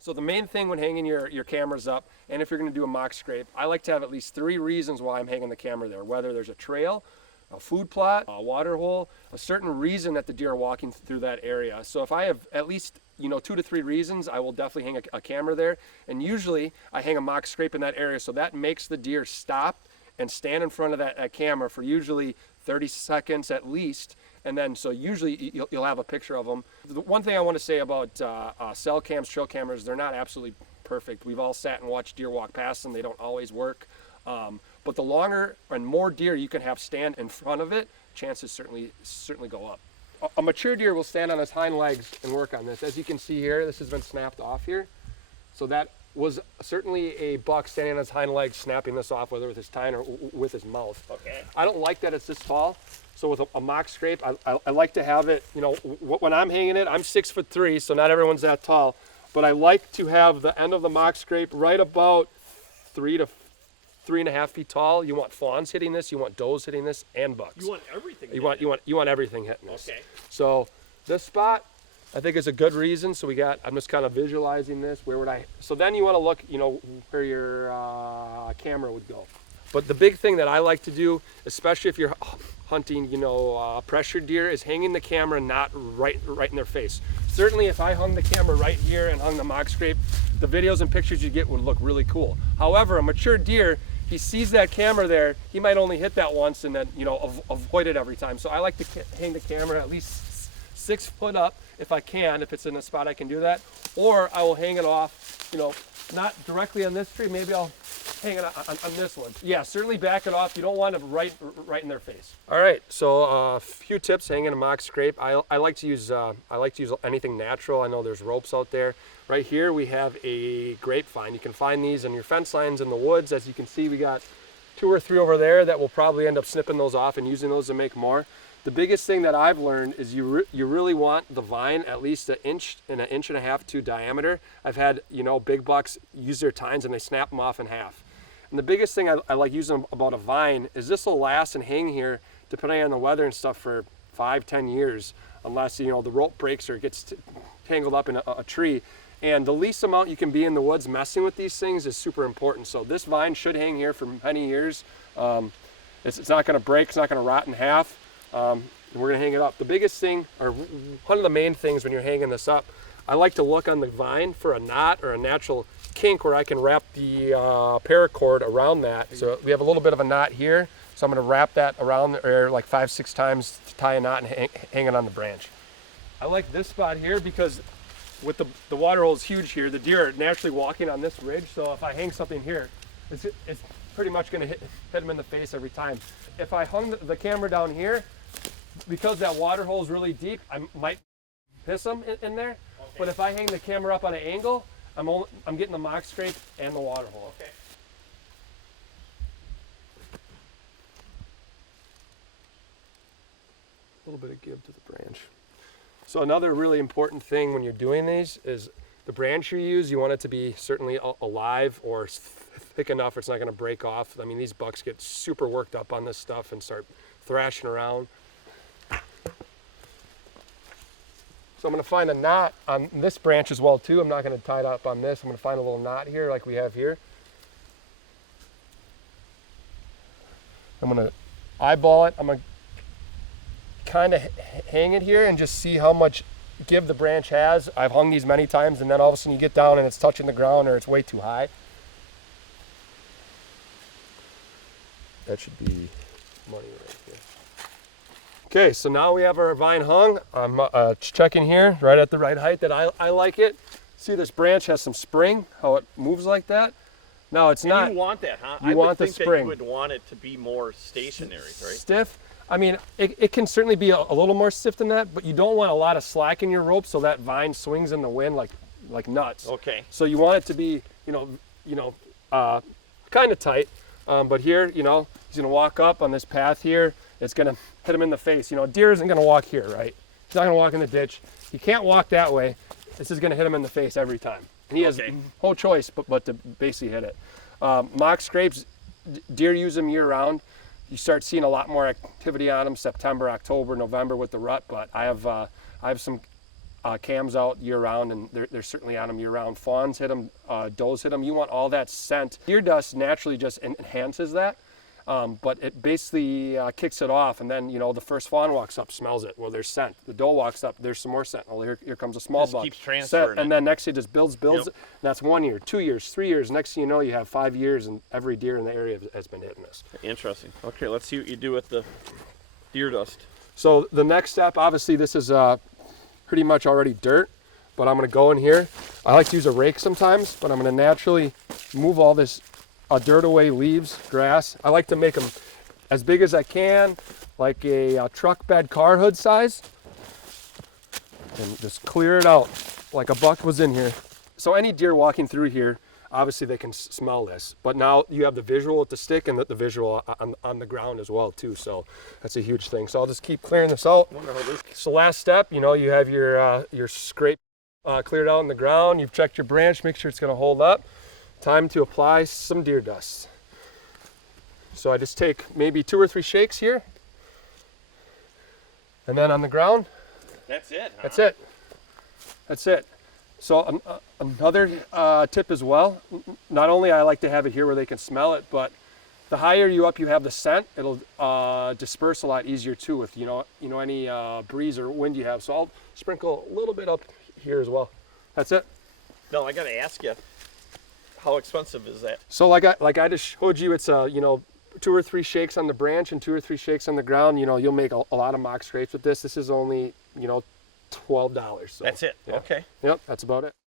So the main thing when hanging your cameras up, and if you're gonna do a mock scrape, I like to have at least 3 reasons why I'm hanging the camera there. Whether there's a trail, a food plot, a water hole, a certain reason that the deer are walking through that area. So if I have at least 2 to 3 reasons, I will definitely hang a camera there. And usually I hang a mock scrape in that area, so that makes the deer stop and stand in front of that camera for usually 30 seconds at least. And then, so usually you'll have a picture of them. The one thing I want to say about cell cams, trail cameras, they're not absolutely perfect. We've all sat and watched deer walk past them. They don't always work. But the longer and more deer you can have stand in front of it, chances certainly go up. A mature deer will stand on his hind legs and work on this. As you can see here, this has been snapped off here. So that was certainly a buck standing on his hind legs, snapping this off, whether with his tine or with his mouth. Okay. I don't like that it's this tall. So with a mock scrape, I like to have it, when I'm hanging it, I'm 6'3", so not everyone's that tall. But I like to have the end of the mock scrape right about 3 to 3.5 feet tall. You want fawns hitting this, you want does hitting this, and bucks. You want everything. You want everything hitting this. Okay. So this spot, I think is a good reason. So I'm just kind of visualizing this. Where would I? So then you want to look, where your camera would go. But the big thing that I like to do, especially if you're hunting, pressured deer, is hanging the camera not right in their face. Certainly, if I hung the camera right here and hung the mock scrape, the videos and pictures you get would look really cool. However, a mature deer, he sees that camera there, he might only hit that once and then, avoid it every time. So I like to hang the camera at least 6 foot up if I can, if it's in a spot I can do that. Or I will hang it off, not directly on this tree, maybe I'll hang it on this one. Yeah, certainly back it off. You don't want it right in their face. All right, so a few tips hanging a mock scrape. I like to use anything natural. I know there's ropes out there. Right here we have a grapevine. You can find these in your fence lines in the woods. As you can see, we got 2 or 3 over there that will probably end up snipping those off and using those to make more. The biggest thing that I've learned is you really want the vine at least 1 inch and 1.5 inches to diameter. I've had big bucks use their tines and they snap them off in half. And the biggest thing I like using about a vine is this will last and hang here, depending on the weather and stuff, for 5-10 years, unless the rope breaks or gets tangled up in a tree. And the least amount you can be in the woods messing with these things is super important. So this vine should hang here for many years. It's not going to break. It's not going to rot in half. And we're going to hang it up. The biggest thing, or one of the main things when you're hanging this up, I like to look on the vine for a knot or a natural kink where I can wrap the paracord around that. So we have a little bit of a knot here. So I'm going to wrap that around there like 5-6 times to tie a knot and hang it on the branch. I like this spot here because with the water hole is huge here. The deer are naturally walking on this ridge. So if I hang something here, it's pretty much going to hit them in the face every time. If I hung the camera down here, because that water hole is really deep, I might piss them in there. Okay. But if I hang the camera up on an angle, I'm getting the mock scrape and the water hole. Okay. A little bit of give to the branch. So another really important thing when you're doing these is the branch you use, you want it to be certainly alive or thick enough it's not going to break off. I mean, these bucks get super worked up on this stuff and start thrashing around. So I'm going to find a knot on this branch as well too. I'm not going to tie it up on this. I'm going to find a little knot here like we have here. I'm going to eyeball it. I'm going to kind of hang it here and just see how much give the branch has. I've hung these many times and then all of a sudden you get down and it's touching the ground or it's way too high. That should be money right here. Okay, so now we have our vine hung. I'm checking here right at the right height that I like it. See, this branch has some spring, how it moves like that. Now it's not. You want that, huh? You want the spring. That you would want it to be more stationary, right? Stiff. I mean, it can certainly be a little more stiff than that, but you don't want a lot of slack in your rope so that vine swings in the wind like nuts. Okay. So you want it to be, kind of tight. But here, he's gonna walk up on this path here. It's gonna hit him in the face. Deer isn't gonna walk here, right? He's not gonna walk in the ditch. He can't walk that way. This is gonna hit him in the face every time. And he has no choice but to basically hit it. Mock scrapes, deer use them year round. You start seeing a lot more activity on them September, October, November with the rut. But I have some cams out year round, and they're certainly on them year round. Fawns hit them, does hit them. You want all that scent. Deer dust naturally just enhances that, but it basically kicks it off. And then, you know, the first fawn walks up, smells it. Well, there's scent. The doe walks up, there's some more scent. Well, here comes a small Just buck. keeps transferring And it. then next it just builds. Yep. And that's 1 year, 2 years, 3 years. Next thing you know, you have 5 years, and every deer in the area has been hitting this. Interesting. Okay, let's see what you do with the deer dust. So the next step, obviously, this is pretty much already dirt, but I'm gonna go in here. I like to use a rake sometimes, but I'm gonna naturally move all this dirt away, leaves, grass. I like to make them as big as I can, like a truck bed car hood size, and just clear it out like a buck was in here. So any deer walking through here, obviously they can smell this, but now you have the visual with the stick and the visual on the ground as well too, so that's a huge thing. So I'll just keep clearing this out. Wonder how this. So last step, you know, you have your scrape cleared out on the ground, you've checked your branch, make sure it's gonna hold up. Time to apply some deer dust. So I just take maybe 2 or 3 shakes here, and then on the ground, That's it. Huh? that's it. That's it. So another tip as well, not only I like to have it here where they can smell it, but the higher you up you have the scent, it'll disperse a lot easier too with you know any breeze or wind you have. So I'll sprinkle a little bit up here as well. That's it. No, I gotta ask you, how expensive is that? So like I just showed you, it's you know, 2 or 3 shakes on the branch and 2 or 3 shakes on the ground. You know, you'll make a lot of mock scrapes with this. This is only, you know, $12. So, That's it. yeah. Okay. Yep, that's about it.